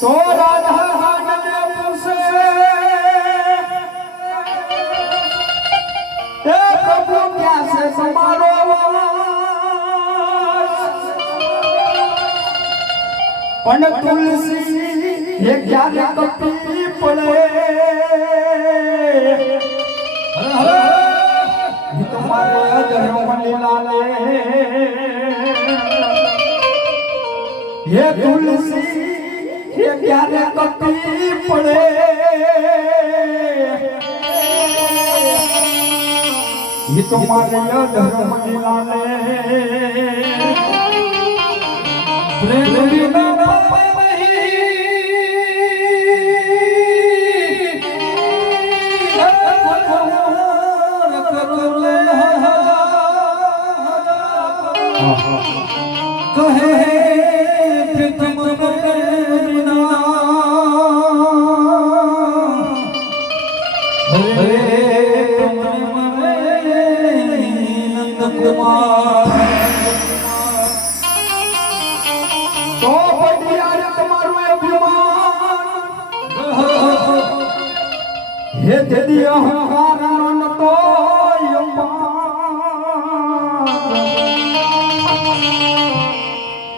તો રાધા રાગને પૂછે. એ પ્રભુ ક્યાં છે તમારો? પણ તુલસી એ ક્યારે કપી પડે. તમારે તુલસી હે ક્યારે કપી પડે. એ તો મારે અધર્મ લીલાલે પ્રેમ વિના હે તેથી અહંકાર ન તો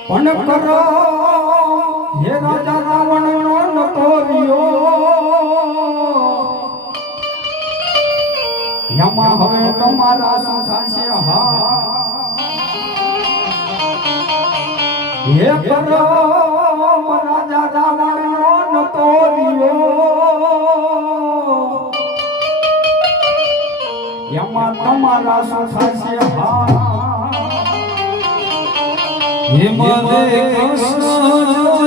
પણ કરો હે રાજા રાવણ યમા હવે તમારા શું થશે હા. હે કરો રાજા રાવણ નો નતો યમા તમારા શું થશે હા. હિમલે કૃષ્ણ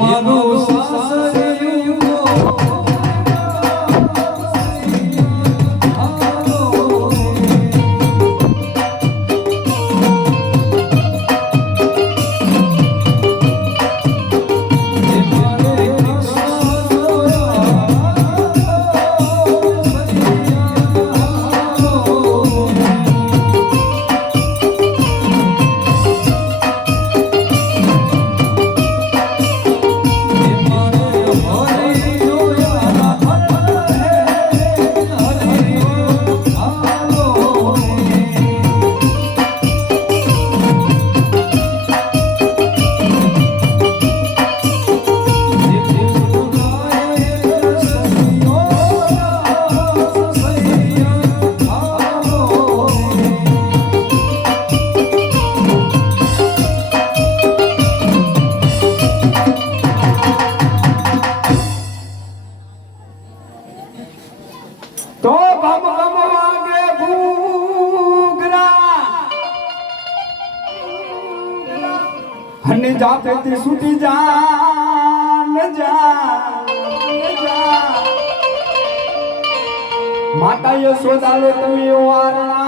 હે અને તે છૂટી જા જા ન જા. માતા યશોદા લો તમે વારા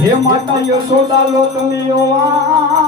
હે માતા યશોદા લો તમે વારણા